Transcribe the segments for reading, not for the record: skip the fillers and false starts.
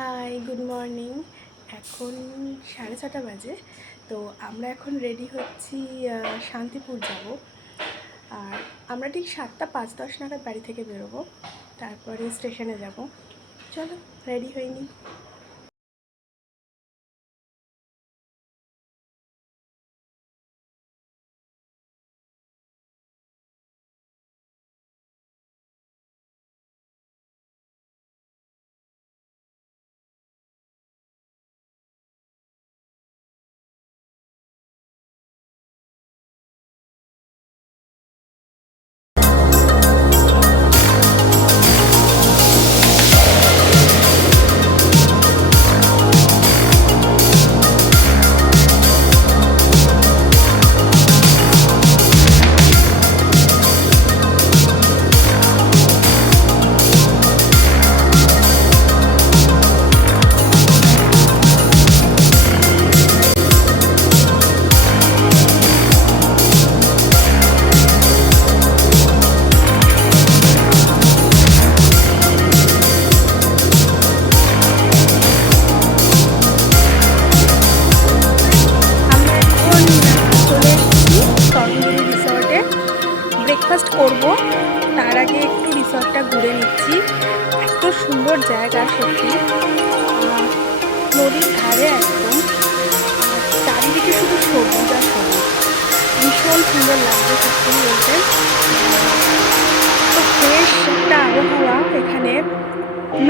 High, good morning. এখন 6:30 বাজে। তো আমরা এখন রেডি হচ্ছি, শান্তিপুর যাব। আর আমরা ঠিক 7:05-10 নাগাদ বাড়ি থেকে বেরোবো, তারপরে স্টেশনে যাব। চলো রেডি হইনি। ব্রেকফাস্ট করব, তার আগে একটু রিসর্টটা ঘুরে নিচ্ছি। এত সুন্দর জায়গা সত্যি, নদীর ধারে একদম, আর চারিদিকে শুধু সবুজ আর সবুজ, ভীষণ সুন্দর লাগবে সত্যি বলতে। তো ফ্রেশ একটা আবহাওয়া, এখানে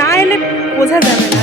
না এলে বোঝা যাবে না।